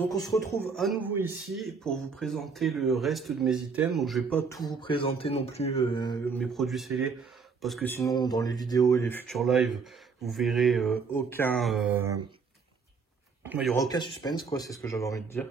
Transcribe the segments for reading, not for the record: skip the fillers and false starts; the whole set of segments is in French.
Donc on se retrouve à nouveau ici pour vous présenter le reste de mes items. Donc je vais pas tout vous présenter non plus mes produits scellés parce que sinon dans les vidéos et les futurs lives vous verrez il y aura aucun suspense quoi, c'est ce que j'avais envie de dire.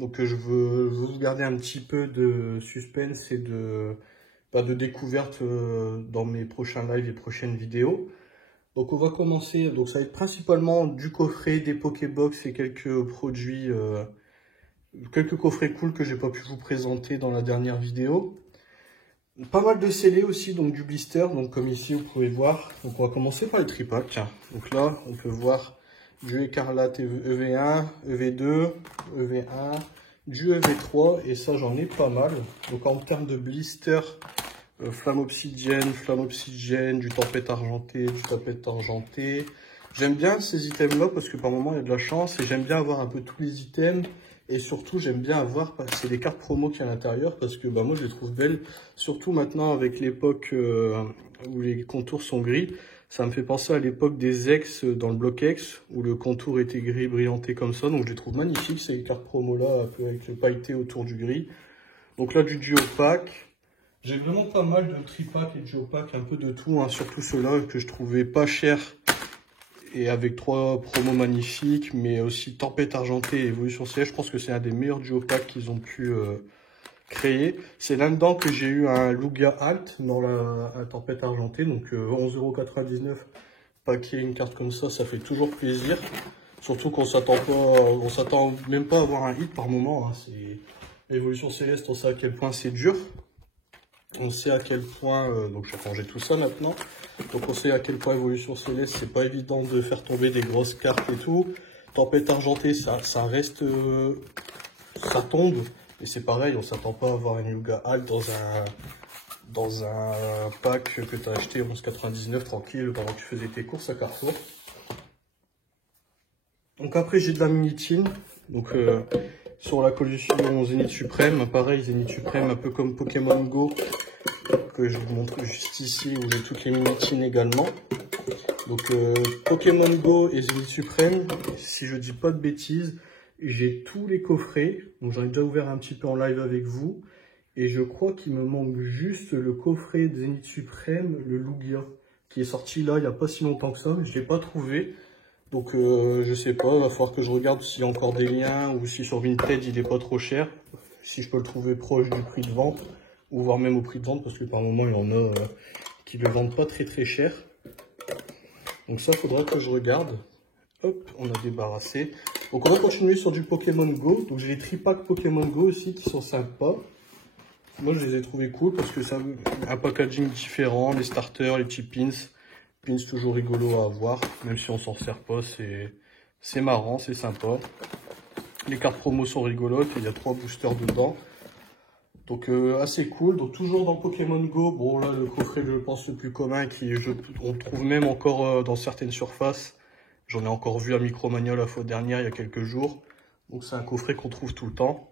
Donc je veux vous garder un petit peu de suspense et de découverte dans mes prochains lives et prochaines vidéos. Donc on va commencer, donc ça va être principalement du coffret, des Pokébox et quelques produits, quelques coffrets cool que j'ai pas pu vous présenter dans la dernière vidéo. Pas mal de scellés aussi, donc du blister, donc comme ici vous pouvez voir. Donc on va commencer par le tripack. Donc là on peut voir du écarlate EV1, EV2, EV1, du EV3 et ça j'en ai pas mal. Donc en termes de blister, flamme obsidienne, du tempête argenté, du tapette argenté. J'aime bien ces items là parce que par moment il y a de la chance et j'aime bien avoir un peu tous les items. Et surtout j'aime bien avoir, c'est les cartes promo qui y a à l'intérieur parce que moi je les trouve belles. Surtout maintenant avec l'époque où les contours sont gris. Ça me fait penser à l'époque des ex dans le bloc X où le contour était gris brillanté comme ça. Donc je les trouve magnifiques ces cartes promo là un peu avec le pailleté autour du gris. Donc là du duo pack. J'ai vraiment pas mal de tripack et de duopack, un peu de tout, hein, surtout ceux-là que je trouvais pas cher et avec 3 promos magnifiques, mais aussi Tempête Argentée et Évolution Ciel. Je pense que c'est un des meilleurs duopacks qu'ils ont pu créer. C'est là-dedans que j'ai eu un Lugia Alt dans la Tempête Argentée, donc 11,99 €. Paquer une carte comme ça fait toujours plaisir. Surtout qu'on s'attend même pas à avoir un hit par moment. Hein. C'est Évolution Céleste, on sait à quel point c'est dur. On sait à quel point, donc je vais ranger tout ça maintenant, donc on sait à quel point Évolution Céleste, c'est pas évident de faire tomber des grosses cartes et tout. Tempête Argentée, ça reste, ça tombe, et c'est pareil, on s'attend pas à avoir une Yuga Alt dans un pack que tu as acheté 11,99 tranquille pendant que tu faisais tes courses à Carrefour. Donc après j'ai de la Minitine, donc sur la collection Zénith Suprême, pareil Zénith Suprême un peu comme Pokémon Go, que je vous montre juste ici, où j'ai toutes les Minitines également. Donc Pokémon Go et Zénith Suprême, si je dis pas de bêtises, j'ai tous les coffrets, donc j'en ai déjà ouvert un petit peu en live avec vous, et je crois qu'il me manque juste le coffret de Zénith Suprême, le Lugia, qui est sorti là il n'y a pas si longtemps que ça, mais je l'ai pas trouvé. Donc je sais pas, il va falloir que je regarde s'il y a encore des liens ou si sur Vinted il est pas trop cher. Si je peux le trouver proche du prix de vente ou voire même au prix de vente parce que par moment il y en a qui le vendent pas très cher. Donc ça faudra que je regarde. Hop, on a débarrassé. Donc on va continuer sur du Pokémon Go. Donc j'ai les tripacks Pokémon Go aussi qui sont sympas. Moi je les ai trouvés cool parce que ça a un packaging différent, les starters, les petits pins. Pins toujours rigolo à avoir, même si on s'en sert pas, c'est marrant, c'est sympa. Les cartes promo sont rigolotes, il y a 3 boosters dedans. Donc assez cool, donc toujours dans Pokémon Go, bon là le coffret je pense le plus commun, on trouve même encore dans certaines surfaces. J'en ai encore vu à Micromania la fois dernière, il y a quelques jours. Donc c'est un coffret qu'on trouve tout le temps.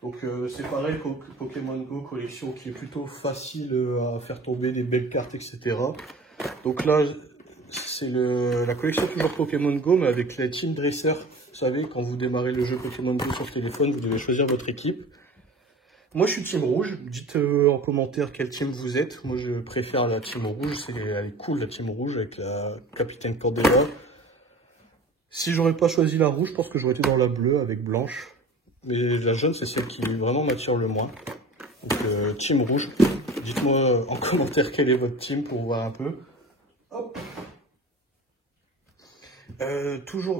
Donc c'est pareil que Pokémon Go, collection qui est plutôt facile à faire tomber des belles cartes, etc. Donc là, c'est la collection toujours Pokémon Go, mais avec la Team Dresser. Vous savez, quand vous démarrez le jeu Pokémon Go sur le téléphone, vous devez choisir votre équipe. Moi, je suis Team Rouge. Dites en commentaire quelle team vous êtes. Moi, je préfère la Team Rouge. Elle est cool, la Team Rouge, avec la Capitaine Cordéla. Si j'aurais pas choisi la rouge, je pense que j'aurais été dans la bleue avec blanche. Mais la jaune, c'est celle qui vraiment m'attire le moins. Donc, Team Rouge. Dites-moi en commentaire quelle est votre team pour voir un peu. Hop.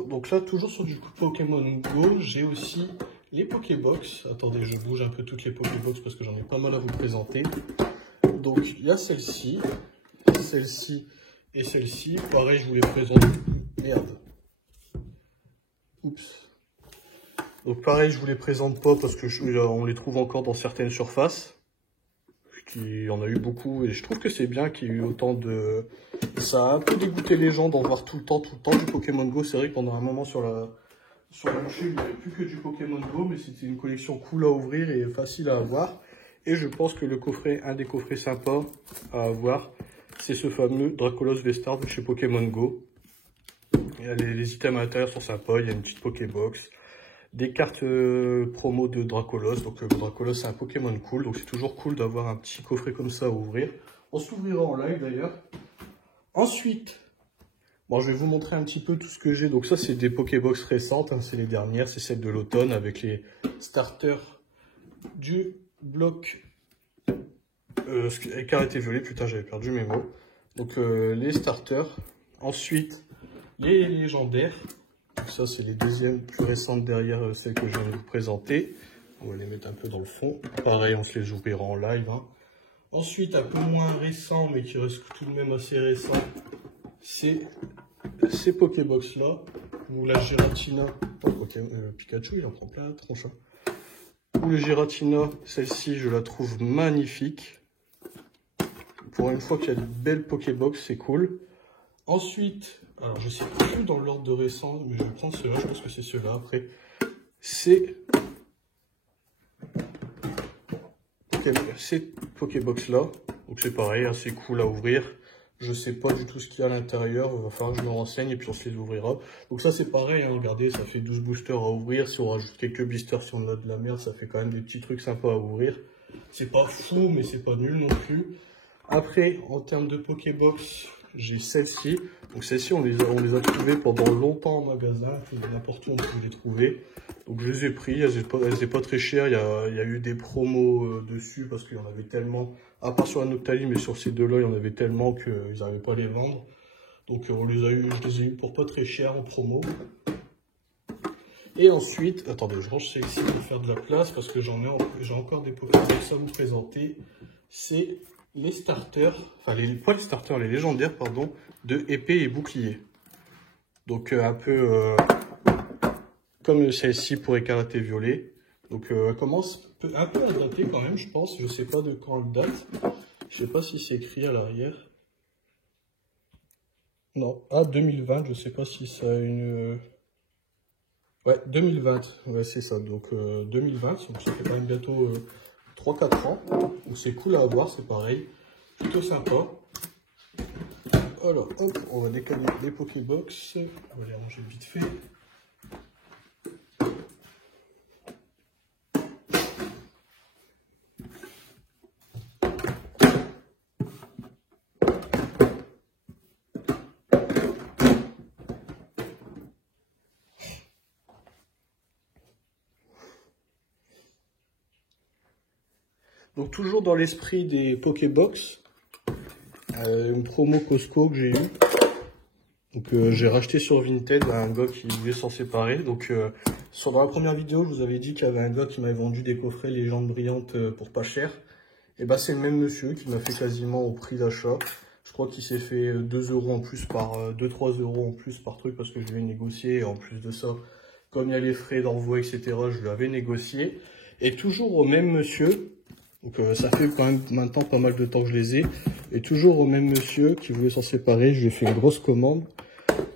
Donc là, toujours sur du Pokémon Go, j'ai aussi les Pokébox. Attendez, je bouge un peu toutes les Pokébox parce que j'en ai pas mal à vous présenter. Donc, il y a celle-ci et celle-ci. Pareil, je vous les présente. Merde. Oups. Donc pareil, je vous les présente pas parce que on les trouve encore dans certaines surfaces. Il y en a eu beaucoup et je trouve que c'est bien qu'il y ait eu autant de... Ça a un peu dégoûté les gens d'en voir tout le temps du Pokémon Go. C'est vrai que pendant un moment sur YouTube, il n'y avait plus que du Pokémon Go, mais c'était une collection cool à ouvrir et facile à avoir. Et je pense que un des coffrets sympas à avoir, c'est ce fameux Dracolos Vestard de chez Pokémon Go. Et les items à l'intérieur sont sympas, il y a une petite Pokébox. des cartes promo de Dracolos. Donc Dracolos c'est un Pokémon cool, donc c'est toujours cool d'avoir un petit coffret comme ça à ouvrir. On s'ouvrira en live d'ailleurs. Ensuite, bon, je vais vous montrer un petit peu tout ce que j'ai. Donc ça c'est des Pokébox récentes, hein, c'est les dernières, c'est celles de l'automne avec les starters du bloc carité violet. Putain, j'avais perdu mes mots. Donc les starters. Ensuite, les légendaires. Donc ça, c'est les deuxièmes plus récentes derrière celles que je viens de vous présenter. On va les mettre un peu dans le fond. Pareil, on se les ouvrira en live. Hein. Ensuite, un peu moins récent, mais qui reste tout de même assez récent, c'est ces Pokébox là. Ou la Giratina. Oh, Pikachu, il en prend plein la tronche. Hein. Ou le Giratina, celle-ci, je la trouve magnifique. Pour une fois qu'il y a de belles Pokébox, c'est cool. Ensuite, alors je sais plus dans l'ordre de récent, mais je pense ceux-là, je pense que c'est ceux-là. Après, c'est ces Pokébox-là. Donc c'est pareil, assez cool à ouvrir. Je sais pas du tout ce qu'il y a à l'intérieur, il va falloir que je me renseigne et puis on se les ouvrira. Donc ça c'est pareil, hein, regardez, ça fait 12 boosters à ouvrir. Si on rajoute quelques blisters si on a de la merde, ça fait quand même des petits trucs sympas à ouvrir. C'est pas fou, mais c'est pas nul non plus. Après, en termes de Pokébox, j'ai celle-ci. Donc celle-ci, on les a trouvées pendant longtemps en magasin. N'importe où on peut les trouver. Donc je les ai pris, elles étaient pas très chères. Il y a eu des promos dessus parce qu'il y en avait tellement. À part sur la Noctalie, mais sur ces deux-là, il y en avait tellement qu'ils n'arrivaient pas à les vendre. Donc je les ai eu pour pas très cher en promo. Et ensuite, attendez, je range celle-ci pour faire de la place parce que j'ai encore des Pokébox à vous présenter. C'est les starters, enfin pas les starters, les légendaires, pardon, de épée et bouclier. Donc un peu comme celle-ci pour écarlaté violet. Donc elle commence un peu à dater quand même, je pense. Je sais pas de quand elle date. Je sais pas si c'est écrit à l'arrière. Non, 2020, je sais pas si ça a une... Ouais, 2020, ouais c'est ça. Donc 2020, donc ça fait quand même bientôt 3-4 ans. Donc c'est cool à avoir, c'est pareil. Plutôt sympa. Alors, hop, on va décaler les Pokébox. On va les ranger vite fait. Donc toujours dans l'esprit des Pokébox, une promo Costco que j'ai eu. Donc j'ai racheté sur Vinted à un gars qui voulait s'en séparer. Donc dans la première vidéo, je vous avais dit qu'il y avait un gars qui m'avait vendu des coffrets légendes brillantes pour pas cher. Et bah c'est le même monsieur qui m'a fait quasiment au prix d'achat. Je crois qu'il s'est fait 2 € en plus par 2-3 € en plus par truc parce que je lui ai négocié. Et en plus de ça, comme il y a les frais d'envoi, etc., je lui avais négocié. Et toujours au même monsieur. Donc ça fait quand même maintenant pas mal de temps que je les ai. Et toujours au même monsieur qui voulait s'en séparer, je lui ai fait une grosse commande.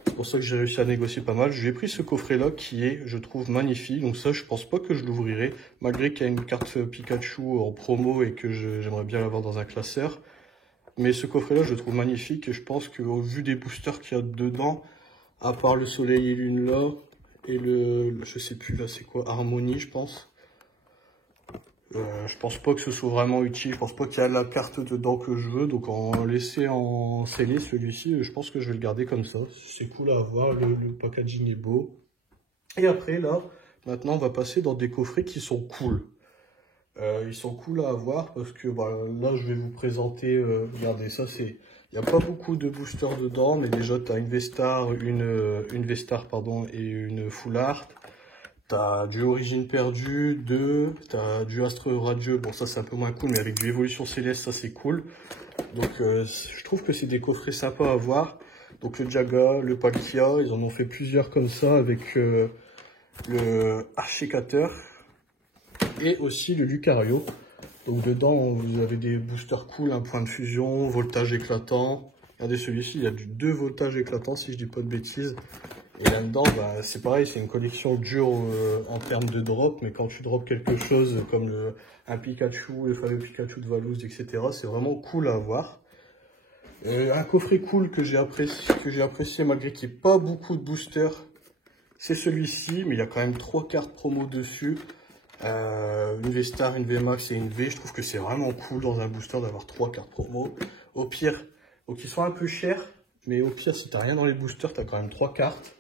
C'est pour ça que j'ai réussi à négocier pas mal. Je lui ai pris ce coffret là qui est, je trouve, magnifique. Donc ça, je pense pas que je l'ouvrirai. Malgré qu'il y a une carte Pikachu en promo et que j'aimerais bien l'avoir dans un classeur. Mais ce coffret là, je le trouve magnifique. Et je pense qu'au vu des boosters qu'il y a dedans, à part le soleil et lune là, et je sais plus là c'est quoi, Harmonie je pense. Je pense pas que ce soit vraiment utile, je pense pas qu'il y a la carte dedans que je veux, donc en laisser en sceller celui-ci, je pense que je vais le garder comme ça. C'est cool à avoir, le packaging est beau. Et après là, maintenant on va passer dans des coffrets qui sont cool. Ils sont cool à avoir parce que bah, là je vais vous présenter, regardez ça c'est... Il n'y a pas beaucoup de boosters dedans, mais déjà tu as une V-Star, une V-Star pardon, et une Full Art. T'as du Origine Perdue 2, t'as du Astre Radieux, bon ça c'est un peu moins cool, mais avec du Évolution Céleste ça c'est cool. Donc je trouve que c'est des coffrets sympas à voir. Donc le Jaga, le Palkia, ils en ont fait plusieurs comme ça avec le Archicateur et aussi le Lucario. Donc dedans vous avez des boosters cool, un point de fusion, voltage éclatant. Regardez celui-ci, il y a du 2 voltages éclatants si je dis pas de bêtises. Et là-dedans, bah, c'est pareil, c'est une collection dure en termes de drop, mais quand tu drops quelque chose comme un Pikachu, le fameux Pikachu de Valouz, etc., c'est vraiment cool à avoir. Un coffret cool que j'ai apprécié malgré qu'il n'y ait pas beaucoup de boosters, c'est celui-ci, mais il y a quand même 3 cartes promo dessus. Une V-Star, une V-Max et une V. Je trouve que c'est vraiment cool dans un booster d'avoir 3 cartes promo. Au pire, donc ils sont un peu chers, mais au pire, si t'as rien dans les boosters, t'as quand même 3 cartes.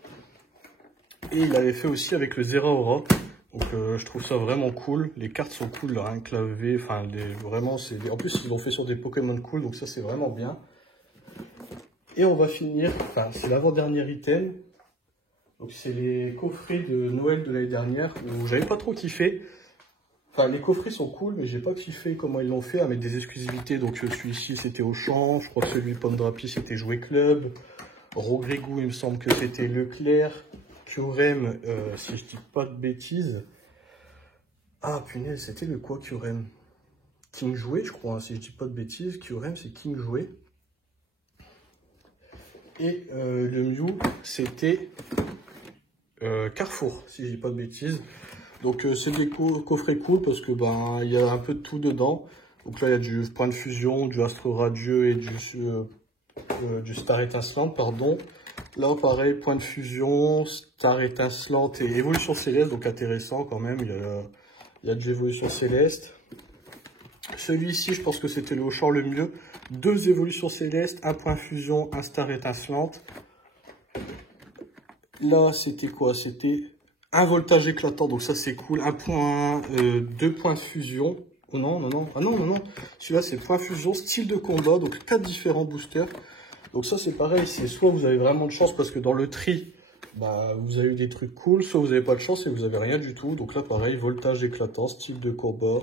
Et il l'avait fait aussi avec le Zera Aura. Donc je trouve ça vraiment cool. Les cartes sont cool, là, rien que la V. Enfin, vraiment, c'est. En plus, ils l'ont fait sur des Pokémon cool, donc ça, c'est vraiment bien. Et on va finir, enfin, c'est l'avant-dernier item. Donc c'est les coffrets de Noël de l'année dernière où j'avais pas trop kiffé. Enfin, les coffrets sont cool, mais j'ai pas kiffé comment ils l'ont fait avec des exclusivités. Donc celui-ci c'était Auchan, je crois que celui Pondrapi c'était Jouet Club. Rogrégou, il me semble que c'était Leclerc. Kyurem, si je dis pas de bêtises. Ah punaise, c'était le quoi Kyurem? King Jouet, je crois, hein, si je dis pas de bêtises. Kyurem, c'est King Jouet. Et le Mew, c'était Carrefour, si je dis pas de bêtises. Donc c'est des coffrets cool parce que ben il y a un peu de tout dedans. Donc là il y a du point de fusion, du astre radieux et du star étincelante, pardon. Là pareil, point de fusion, star étincelante et évolution céleste, donc intéressant quand même. Il y a de l'évolution céleste. Celui-ci, je pense que c'était le Auchan le mieux. 2 évolutions célestes, un point fusion, un star étincelante. Là, c'était quoi? C'était un voltage éclatant, donc ça c'est cool. 2 points de fusion. Oh non, non, non. Ah non, non, non. Celui-là, c'est point fusion, style de combat, donc 4 différents boosters. Donc ça, c'est pareil. C'est soit vous avez vraiment de chance parce que dans le tri, bah, vous avez eu des trucs cool, soit vous n'avez pas de chance et vous avez rien du tout. Donc là, pareil, voltage éclatant, style de combat.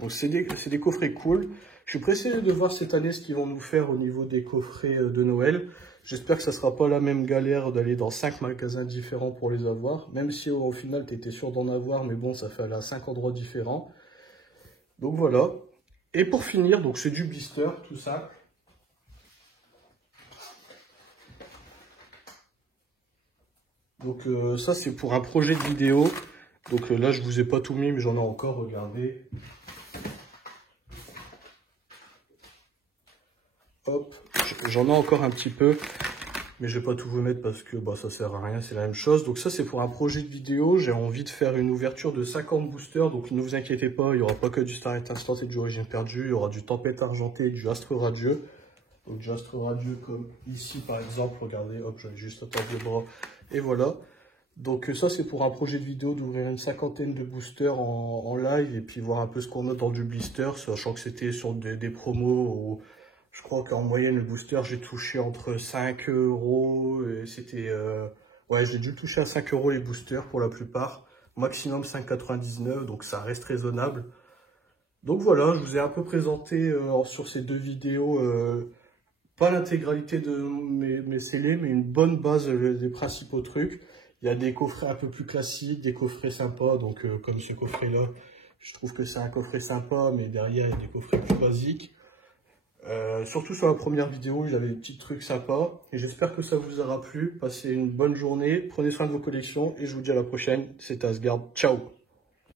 Donc c'est des coffrets cool. Je suis pressé de voir cette année ce qu'ils vont nous faire au niveau des coffrets de Noël. J'espère que ça sera pas la même galère d'aller dans 5 magasins différents pour les avoir. Même si au final tu étais sûr d'en avoir, mais bon, ça fait aller à 5 endroits différents. Donc voilà. Et pour finir, donc c'est du blister, tout simple. Donc ça c'est pour un projet de vidéo. Donc là je vous ai pas tout mis, mais j'en ai encore, regardez. Hop, j'en ai encore un petit peu, mais je vais pas tout vous mettre parce que bah, ça sert à rien, c'est la même chose. Donc ça c'est pour un projet de vidéo, j'ai envie de faire une ouverture de 50 boosters, donc ne vous inquiétez pas, il n'y aura pas que du Star Instant et du Origine Perdue, il y aura du Tempête Argentée et du Astre Radieux. Donc du Astre Radieux comme ici par exemple, regardez, hop, j'avais juste la table de bras, et voilà. Donc ça c'est pour un projet de vidéo d'ouvrir une 50aine de boosters en live et puis voir un peu ce qu'on a dans du blister, sachant que c'était sur des promos où je crois qu'en moyenne le booster j'ai touché entre 5 € et c'était ouais, j'ai dû toucher à 5 € les boosters pour la plupart, maximum 5,99, donc ça reste raisonnable. Donc voilà, je vous ai un peu présenté sur ces 2 vidéos pas l'intégralité de mes scellés, mais une bonne base des principaux trucs. Il y a des coffrets un peu plus classiques, des coffrets sympas, donc comme ce coffret-là, je trouve que c'est un coffret sympa, mais derrière il y a des coffrets plus basiques. Surtout sur la première vidéo, il y avait des petits trucs sympas, et j'espère que ça vous aura plu. Passez une bonne journée, prenez soin de vos collections, et je vous dis à la prochaine, c'était Asgard, ciao!